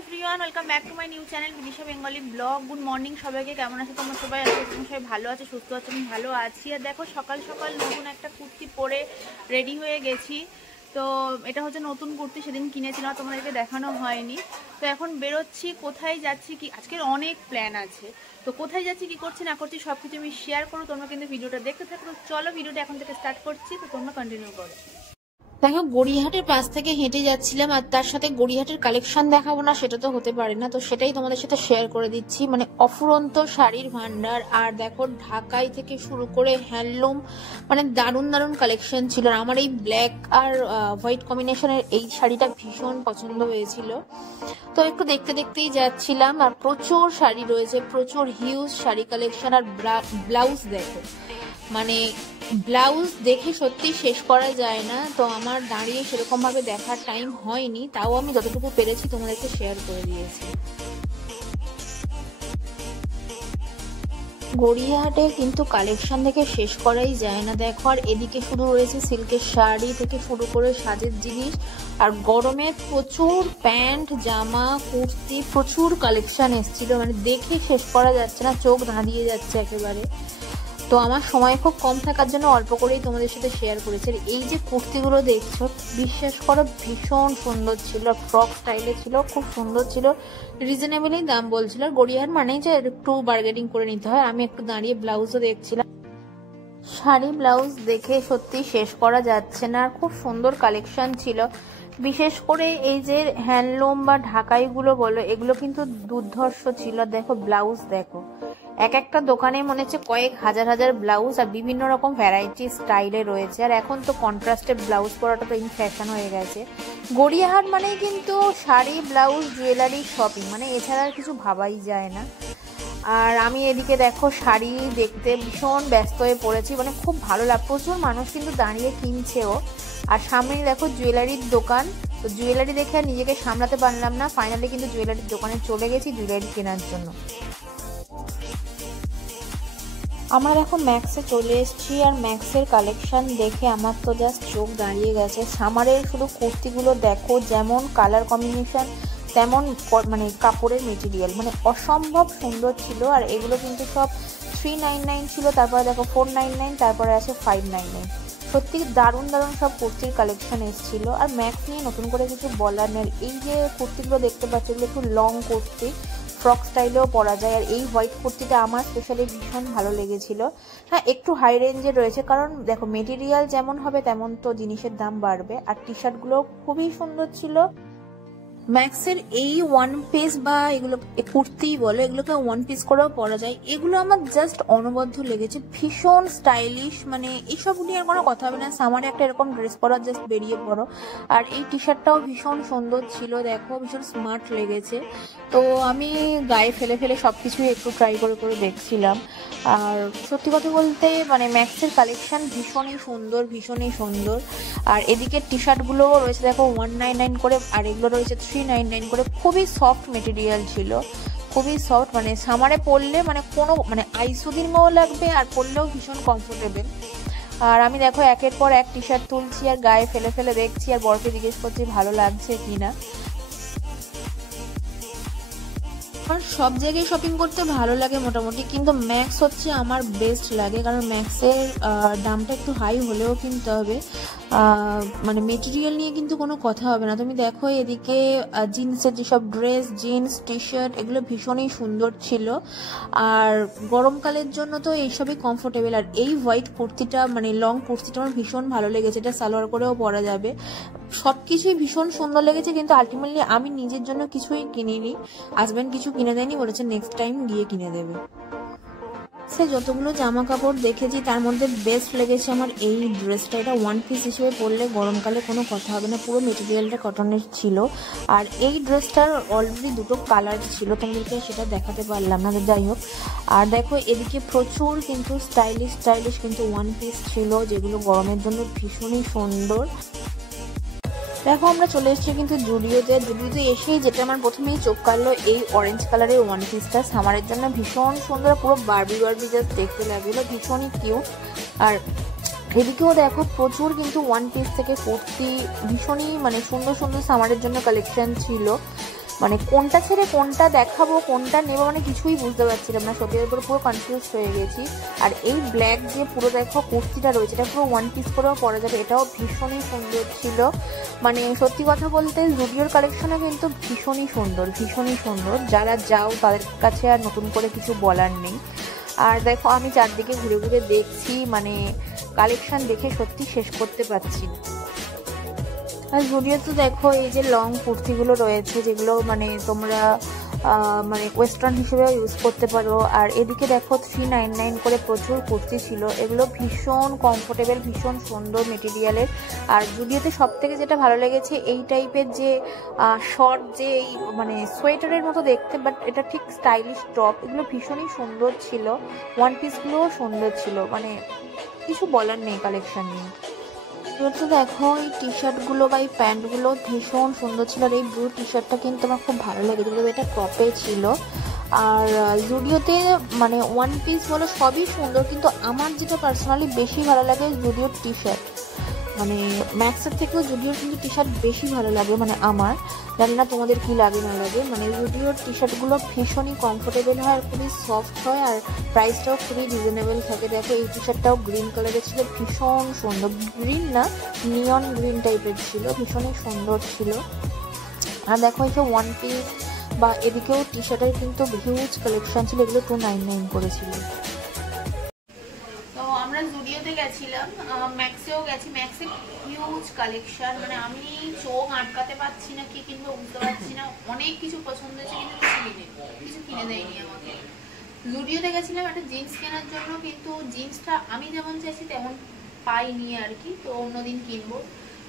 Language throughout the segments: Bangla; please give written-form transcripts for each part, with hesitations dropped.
Everyone, welcome back to my new channel Bidisha Bengali blog. Good morning সবাইকে। কেমন আছো তোমরা সবাই? আজকে তুমি সবাই ভালো আছো, সুস্থ আছো, আমি ভালো আছি। আর দেখো সকাল সকাল নতুন একটা কুর্তি পরে রেডি হয়ে গেছি। তো এটা হচ্ছে নতুন কুর্তি, সেদিন কিনেছিলাম, তোমাদেরকে দেখানো হয়নি। তো এখন বেরোচ্ছি, কোথায় যাচ্ছি কি, আজকের অনেক প্ল্যান আছে। তো কোথায় যাচ্ছি, কি করছি না করছি সব কিছু আমি শেয়ার করো। তোমরা কিন্তু ভিডিওটা দেখতে থাকো। চলো ভিডিওটা এখন থেকে স্টার্ট করছি, তো তোমরা কন্টিনিউ করো। দেখো গড়িয়াহাটের পাশ থেকে হেঁটে যাচ্ছিলাম, আর তার সাথে গড়িয়াহাটের কালেকশন দেখাবো না সেটা তো হতে পারে না, তো সেটাই তোমাদের সাথে শেয়ার করে দিচ্ছি। মানে অফুরন্ত শাড়ির ভান্ডার, আর দেখো ঢাকাই থেকে শুরু করে হ্যান্ডলুম, মানে দারুণ দারুণ কালেকশন ছিল। আর আমার এই ব্ল্যাক আর হোয়াইট কম্বিনেশনের এই শাড়িটা ভীষণ পছন্দ হয়েছিল, তো একটু দেখতে দেখতেই যাচ্ছিলাম। আর প্রচুর শাড়ি রয়েছে, প্রচুর হিউজ শাড়ি কালেকশন। আর ব্লাউজ দেখো, মানে ব্লাউজ দেখে সত্যি শেষ করা যায় না। তো আমার দাঁড়িয়ে সেরকম ভাবে দেখার টাইম হয়নি, তাও আমি যতটুকু পেরেছি তোমাদেরকে শেয়ার করে দিয়েছি। গড়িয়াহাটে কিন্তু কালেকশন থেকে শেষ করাই যায় না। দেখো, আর এদিকে শুধু রয়েছে সিল্কের শাড়ি থেকে শুরু করে সাজের জিনিস, আর গরমের প্রচুর প্যান্ট, জামা, কুর্তি, প্রচুর কালেকশন এসেছিল। মানে দেখে শেষ করা যাচ্ছে না, চোখ ধাঁধিয়ে যাচ্ছে একেবারে। তো আমার সময় খুব কম থাকার জন্য অল্প করেই তোমাদের সাথে শেয়ার করেছি। আর এই যে কুর্তিগুলো দেখছো, বিশ্বাস করো ভীষণ সুন্দর ছিল, ফ্রক স্টাইলে ছিল, খুব সুন্দর ছিল, রিজনেবলি দাম বলছিল। আর গড়িয়াহাট মানেই যে একটু বার্গেনিং করে নিতে হয়। আমি একটু দাঁড়িয়ে ব্লাউজও দেখছিলাম, শাড়ি ব্লাউজ দেখে সত্যি শেষ করা যাচ্ছে না। আর খুব সুন্দর কালেকশন ছিল, বিশেষ করে এই যে হ্যান্ডলুম বা ঢাকাইগুলো বলো, এগুলো কিন্তু দুর্ধর্ষ ছিল। দেখো ব্লাউজ দেখো, এক একটা দোকানে মনে হচ্ছে কয়েক হাজার হাজার ব্লাউজ, আর বিভিন্ন রকম ভ্যারাইটি স্টাইলে রয়েছে। আর এখন তো কন্ট্রাস্টেড ব্লাউজ পরাটা তো ইন ফ্যাশন হয়ে গেছে। গড়িয়াহাট মানেই কিন্তু শাড়ি, ব্লাউজ, জুয়েলারি, শপিং, মানে এছাড়া আর কিছু ভাবাই যায় না। আর আমি এদিকে দেখো শাড়ি দেখতে ভীষণ ব্যস্ত হয়ে পড়েছি, মানে খুব ভালো লাগে, প্রচুর মানুষ কিন্তু দাঁড়িয়ে কিনছেও। আর সামনেই দেখো জুয়েলারির দোকান। তো জুয়েলারি দেখে আর নিজেকে সামলাতে পারলাম না, ফাইনালি কিন্তু জুয়েলারির দোকানে চলে গেছি জুয়েলারি কেনার জন্য। আমরা এখন ম্যাক্সে চলে এসেছি, আর ম্যাক্সের কালেকশন দেখে আমার তো জাস্ট চোখ দাঁড়িয়ে গেছে। সামারের শুধু কুর্তিগুলো দেখো, যেমন কালার কম্বিনেশন তেমন মানে কাপড়ের মেটেরিয়াল, মানে অসম্ভব সুন্দর ছিল। আর এগুলো কিন্তু সব 399 ছিল, তারপরে দেখো 499, তারপরে আছে 599। সত্যি দারুণ দারুণ সব কুর্তির কালেকশন এসেছিল। আর ম্যাক্স নিয়ে নতুন করে কিছু বলার নেই। এই যে কুর্তিগুলো দেখতে পাচ্ছ, এগুলো একটু লং কুর্তি, ফ্রক স্টাইলেও পরা যায়। আর এই হোয়াইট কুর্তিটা আমার স্পেশালি ভীষণ ভালো লেগেছিল। হ্যাঁ, একটু হাই রেঞ্জে রয়েছে, কারণ দেখো মেটেরিয়াল যেমন হবে তেমন তো জিনিসের দাম বাড়বে। আর টি শার্টগুলো খুবই সুন্দর ছিল। ম্যাক্সের এই ওয়ান পিস বা এগুলো কুর্তি বলো, এগুলোকে ওয়ান পিস করেও পরা যায়। এগুলো আমার জাস্ট অনবদ্য লেগেছে, ভীষণ স্টাইলিশ। মানে এইসব নিয়ে আর কোনো কথা হবে না, সামারে একটা এরকম ড্রেস পরা জাস্ট বেরিয়ে পড়ো। আর এই টি শার্টটাও ভীষণ সুন্দর ছিল, দেখো ভীষণ স্মার্ট লেগেছে। তো আমি গায়ে ফেলে ফেলে সব কিছুই একটু ট্রাই করে করে দেখছিলাম। আর সত্যি কথা বলতে মানে ম্যাক্সের কালেকশন ভীষণই সুন্দর, ভীষণই সুন্দর। আর এদিকে টি শার্টগুলো রয়েছে দেখো 199 করে, আর এগুলো রয়েছে 399 করে। খুবই সফট মেটেরিয়াল ছিল, খুবই সফট, মানে সামারে পরলে মানে কোনো মানে আইসুদির মেয়েও লাগবে, আর পরলেও ভীষণ কমফোর্টেবল। আর আমি দেখো একের পর এক টি শার্ট তুলছি আর গায়ে ফেলে ফেলে দেখছি, আর বরকে জিজ্ঞেস করছি ভালো লাগছে কিনা। আমার সব জায়গায় শপিং করতে ভালো লাগে মোটামুটি, কিন্তু ম্যাক্স হচ্ছে আমার বেস্ট লাগে, কারণ ম্যাক্সের দামটা একটু হাই হলেও কিনতে হবে। মানে মেটেরিয়াল নিয়ে কিন্তু কোনো কথা হবে না। তুমি দেখো এদিকে জিন্সের যেসব ড্রেস, জিন্স, টি শার্ট, এগুলো ভীষণই সুন্দর ছিল। আর গরমকালের জন্য তো এইসবই কমফোর্টেবল। আর এই হোয়াইট কুর্তিটা মানে লং কুর্তিটা আমার ভীষণ ভালো লেগেছে, এটা সালোয়ার করেও পরা যাবে। সব কিছুই ভীষণ সুন্দর লেগেছে, কিন্তু আলটিমেটলি আমি নিজের জন্য কিছুই কিনিনি, হাজব্যান্ড কিছু কিনে দেয়নি, বলেছে নেক্সট টাইম গিয়ে কিনে দেবে। সে যতগুলো জামা কাপড় দেখেছি তার মধ্যে বেস্ট লেগেছে আমার এই ড্রেসটা। এটা ওয়ান পিস হিসেবে পরলে গরমকালে কোনো কথা হবে না, পুরো মেটেরিয়ালটা কটনের ছিল। আর এই ড্রেসটার অলরেডি দুটো কালার ছিল, তোমাদেরকে সেটা দেখাতে পারলাম না, যাই হোক। আর দেখো এদিকে প্রচুর কিন্তু স্টাইলিশ স্টাইলিশ কিন্তু ওয়ান পিস ছিল, যেগুলো গরমের জন্য ভীষণই সুন্দর। দেখো আমরা চলে এসেছি কিন্তু জুডিওতে। জুডিওতে এসেই যেটা আমার প্রথমেই চোখ কাটলো, এই অরেঞ্জ কালারের ওয়ান পিসটা সামারের জন্য ভীষণ সুন্দর, পুরো বারবি বারবি জাস্ট দেখতে লাগলো, ভীষণই কিউট। আর এদিকেও দেখো প্রচুর কিন্তু ওয়ান পিস থেকে কুর্তি, ভীষণই মানে সুন্দর সুন্দর সামারের জন্য কালেকশন ছিল। মানে কোনটা ছেড়ে কোনটা দেখাবো, কোনটা নেবো, মানে কিছুই বুঝতে পারছিলাম না, সত্যি উপরে পুরো কনফিউজ হয়ে গেছি। আর এই ব্ল্যাক যে পুরো দেখো কুর্তিটা রয়েছে, এটা পুরো ওয়ান পিস করেও পরা যাবে, এটাও ভীষণই সুন্দর ছিল। মানে সত্যি কথা বলতে জুডিওর কালেকশনে কিন্তু ভীষণই সুন্দর, ভীষণই সুন্দর। যারা যাও তাদের কাছে আর নতুন করে কিছু বলার নেই। আর দেখো আমি চারদিকে ঘুরে ঘুরে দেখছি, মানে কালেকশন দেখে সত্যি শেষ করতে পারছি না। আর জুডিওতে দেখো এই যে লং কুর্তিগুলো রয়েছে, যেগুলো মানে তোমরা মানে ওয়েস্টার্ন হিসেবে ইউজ করতে পারো। আর এদিকে দেখো 399 করে প্রচুর কুর্তি ছিল, এগুলো ভীষণ কমফোর্টেবল, ভীষণ সুন্দর মেটেরিয়ালের। আর জুডিওতে সব থেকে যেটা ভালো লেগেছে এই টাইপের যে শর্ট, যে এই মানে সোয়েটারের মতো দেখতে, বাট এটা ঠিক স্টাইলিশ টপ, এগুলো ভীষণই সুন্দর ছিল। ওয়ান পিসগুলোও সুন্দর ছিল, মানে কিছু বলার নেই কালেকশন নিয়ে। তো দেখো এই টি শার্টগুলো বা এই প্যান্টগুলো ভীষণ সুন্দর ছিল। আর এই ব্লু টি শার্টটা কিন্তু আমার খুব ভালো লেগেছিল, তবে এটা টপে ছিল। আর জুডিওতে মানে ওয়ান পিস বলো সবই সুন্দর, কিন্তু আমার যেটা পার্সোনালি বেশি ভালো লাগে জুডিওর টি শার্ট। মানে ম্যাক্সের থেকেও জুডিওর কিন্তু টি শার্ট বেশি ভালো লাগে, মানে আমার, জানি না তোমাদের কি লাগে না লাগে। মানে জুডিওর টি শার্টগুলো ভীষণই কমফোর্টেবল হয় আর খুবই সফট হয়, আর প্রাইসটাও খুবই রিজনেবল থাকে। দেখো এই টি শার্টটাও গ্রিন কালারের ছিল, ভীষণ সুন্দর, গ্রিন না নিয়ন গ্রিন টাইপের ছিল, ভীষণই সুন্দর ছিল। আর দেখো এই যে ওয়ান পিস বা এদিকেও টি শার্টের কিন্তু হিউজ কালেকশন ছিল, এগুলো 299 করেছিল। তো আমরা জুডিওতে গেছিলাম, ম্যাক্সেও গেছি। ম্যাক্সে হিউজ কালেকশন, মানে আমি চোখ আটকাতে পারছি না, কি কিনবো বুঝতে পারছি না। অনেক কিছু পছন্দ হয়েছে কিন্তু কিছু কিনে দেয়নি আমাকে। জুডিওতে গেছিলাম একটা জিন্স কেনার জন্য, কিন্তু জিন্সটা আমি যেমন চাইছি তেমন পাইনি আর কি, তো অন্যদিন কিনবো।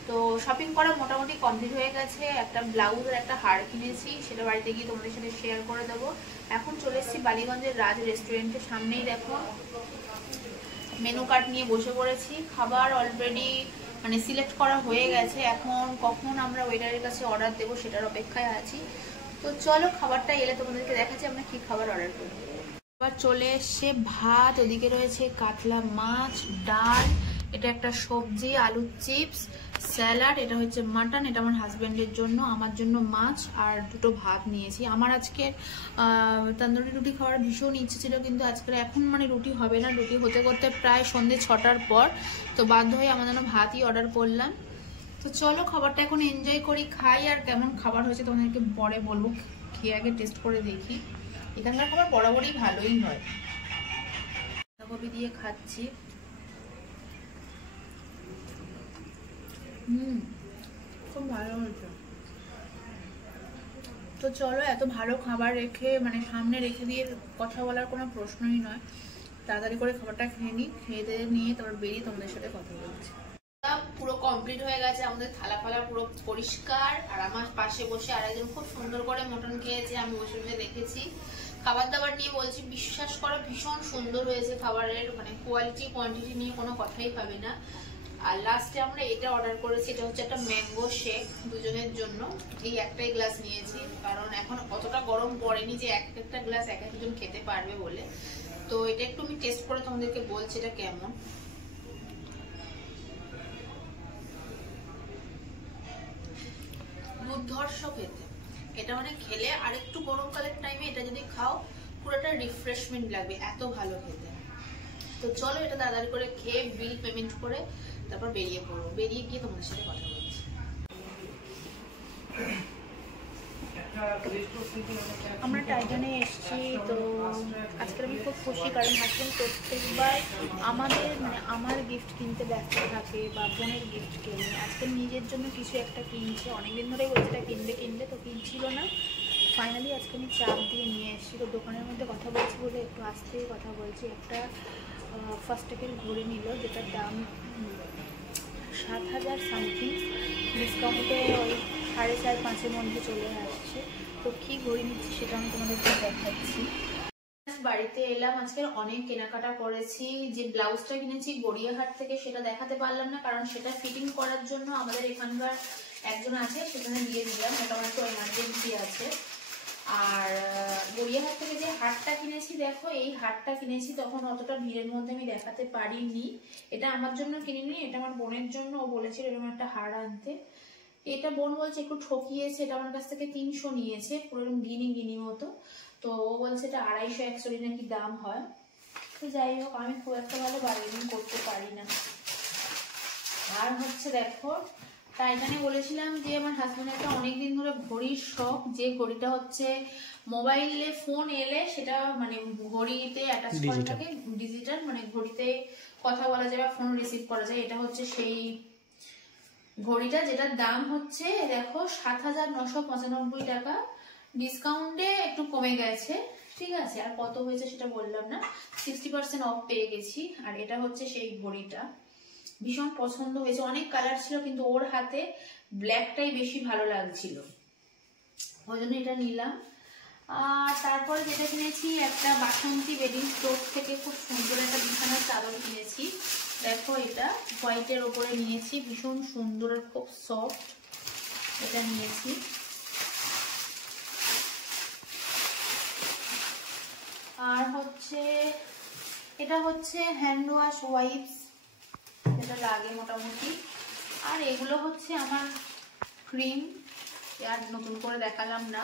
তো শপিং করা মোটামুটি কমপ্লিট হয়ে গেছে। একটা ব্লাউজ আর একটা হার কিনেছি, সেটা বাড়িতে গিয়ে তোমাদের সাথে শেয়ার করে দেবো। এখন চলে এসেছি বালিগঞ্জের রাজ রেস্টুরেন্টের সামনেই। দেখো মেনু কার্ড নিয়ে বসে পড়েছি। খাবার অলরেডি মানে সিলেক্ট করা হয়ে গেছে, এখন কখন আমরা ওয়েটারের কাছে অর্ডার দেবো সেটার অপেক্ষায় আছি। তো চলো খাবারটা এলে তোমাদেরকে দেখাচ্ছি আমরা কি খাবার অর্ডার করবো। আবার চলে এসছে ভাত, ওদিকে রয়েছে কাতলা মাছ, ডাল, এটা একটা সবজি, আলুর চিপস, স্যালাড, এটা হচ্ছে মাটন, এটা আমার হাজবেন্ডের জন্য, আমার জন্য মাছ, আর দুটো ভাত নিয়েছি। আমার আজকে তন্দুরি রুটি খাওয়ার ভীষণ ইচ্ছে ছিল, কিন্তু আজকে এখন মানে রুটি হবে না, রুটি হতে করতে প্রায় সন্ধ্যে 6টার পর, তো বাধ্য হয়ে আমার জন্য ভাতই অর্ডার করলাম। তো চলো খাবারটা এখন এনজয় করি, খাই। আর কেমন খাবার হয়েছে তোমাদেরকে পরে বলবো, খেয়ে আগে টেস্ট করে দেখি। এখানকার খাবার বরাবরই ভালোই হয়। বাঁধাকপি দিয়ে খাচ্ছি, খুব ভালো হয়েছে। তো চলো, এত ভালো খাবার রেখে মানে সামনে রেখে দিয়ে কথা বলার কোনো প্রশ্নই নয়, তাড়াতাড়ি করে খাবারটা খেয়ে নিই, খেয়ে দিয়ে নিয়ে তারপর বেরিয়ে তোমাদের সাথে কথা বলছি। পুরো কমপ্লিট হয়ে গেছে, আমাদের থালা ফালা পুরো পরিষ্কার। আর আমার পাশে বসে আরেকজন খুব সুন্দর করে মটন খেয়েছে, আমি বসে বসে দেখেছি। খাবার দাবার নিয়ে বলছি, বিশ্বাস করো ভীষণ সুন্দর হয়েছে খাবারের, মানে কোয়ালিটি কোয়ান্টিটি নিয়ে কোনো কথাই পাবে না। আর লাস্টে আমরা এটা অর্ডার করেছি, এটা হচ্ছে একটা ম্যাঙ্গো শেক দুজনের জন্য। এই একটাই গ্লাস নিয়েছি, কারণ এখন অতটা গরম পড়েনি যে একটা গ্লাস এক একজন খেতে পারবে বলে। তো এটা একটু আমি টেস্ট করে তোমাদেরকে বলছি এটা কেমন। দুর্ধর্ষ খেতে এটা, মানে খেলে আর একটু গরমকালের টাইমে এটা যদি খাও পুরোটা রিফ্রেশমেন্ট লাগবে, এত ভালো খেতে। তো চলো এটা তাড়াতাড়ি করে খেয়ে বিল পেমেন্ট করে তারপর বেরিয়ে পড়বো, বেরিয়ে গিয়ে তোমাদের সাথে কথা বলছি। আমরা টাইটানে এসেছি। তো আজকে আমি খুব খুশি, কারণ হাজবেন্ড প্রত্যেকবার আমাদের মানে আমার গিফট কিনতে ব্যস্ত থাকে বা বোনের গিফট কেনে, আজকে নিজের জন্য কিছু একটা কিনছে। অনেকদিন ধরেই বলছে এটা কিনবে তো কিনছিল না, ফাইনালি আজকে আমি চাপ দিয়ে নিয়ে এসেছি। তো দোকানের মধ্যে কথা বলছি বলে একটু আস্তেই কথা বলছি। একটা ফার্স্ট টেকের ঘড়ি নিল, যেটার দাম 7,000 সামথিং, ডিসকাউন্টে ওই 4.5-5-এর মধ্যে চলে আসছে। তো কি ঘড়ি নিচ্ছি সেটা আমি তোমাদেরকে দেখাচ্ছি। বাড়িতে এলাম, আজকে অনেক কেনাকাটা করেছি। যে ব্লাউজটা কিনেছি গড়িয়াহাট থেকে সেটা দেখাতে পারলাম না, কারণ সেটা ফিটিং করার জন্য আমাদের এখানকার একজন আছে, সেখানে দিয়ে দিলাম, মোটামুটি এমার্জেন্সি আছে। আর গড়িয়াহাট থেকে যে হারটা কিনেছি, দেখো এই হারটা কিনেছি তখন অতটা ভিড়ের মধ্যে আমি দেখাতে পারিনি। এটা আমার জন্য কিনিনি, এটা আমার বোনের জন্য, ও বলেছিল এরকম একটা হার আনতে। এটা বোন বলছে একটু ঠকিয়েছে, এটা আমার কাছ থেকে 300 নিয়েছে, পুরো গিনি মতো। তো ও বলছে এটা 250 অ্যাকচুয়ালি নাকি দাম হয়। তো যাই হোক, আমি খুব একটা ভালো বার্গেনিং করতে পারি না। আর হচ্ছে দেখো, টাইটানে বলেছিলাম যে আমার হাজবেন্ডের একটা অনেকদিন ধরে ঘড়ির শখ, যে ঘড়িটা হচ্ছে মোবাইলে ফোন এলে সেটা মানে ঘড়িতে অ্যাটাচ করা থাকে, ডিজিটাল, মানে ঘড়িতে কথা বলা যায় বা ফোন রিসিভ করা যায়। এটা হচ্ছে সেই ঘড়িটা, যেটার দাম হচ্ছে দেখো 7,995 টাকা, ডিসকাউন্টে একটু কমে গেছে, ঠিক আছে। আর কত হয়েছে সেটা বললাম না, 60% অফ পেয়ে গেছি। আর এটা হচ্ছে সেই ঘড়িটা, ভীষণ পছন্দ হয়েছে। অনেক কালার ছিল কিন্তু ওর হাতে ব্ল্যাকটাই বেশি ভালো লাগছিল, ওই জন্য এটা নিলাম। আর তারপরে যেটা কিনেছি, একটা বাসন্তী বেডিং স্টোর থেকে খুব সুন্দর একটা বিছানার চাদর কিনেছি। দেখো এটা হোয়াইটের ওপরে নিয়েছি, ভীষণ সুন্দর আর খুব সফট, এটা নিয়েছি। আর হচ্ছে এটা হচ্ছে হ্যান্ড ওয়াশ ওয়াইপস, যেটা লাগে মোটামুটি। আর এগুলো হচ্ছে আমার ক্রিম, আর নতুন করে দেখালাম না।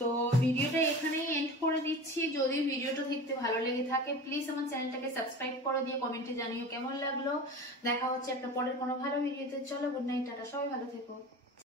তো ভিডিওটা এখানেই এন্ড করে দিচ্ছি। যদি ভিডিওটা দেখতে ভালো লেগে থাকে প্লিজ আমার চ্যানেলটাকে সাবস্ক্রাইব করে দিয়ে কমেন্টে জানিও কেমন লাগলো। দেখা হচ্ছে একটা পরের কোনো ভালো ভিডিওতে। চলো, গুড নাইট, টাটা, সবাই ভালো থেকো।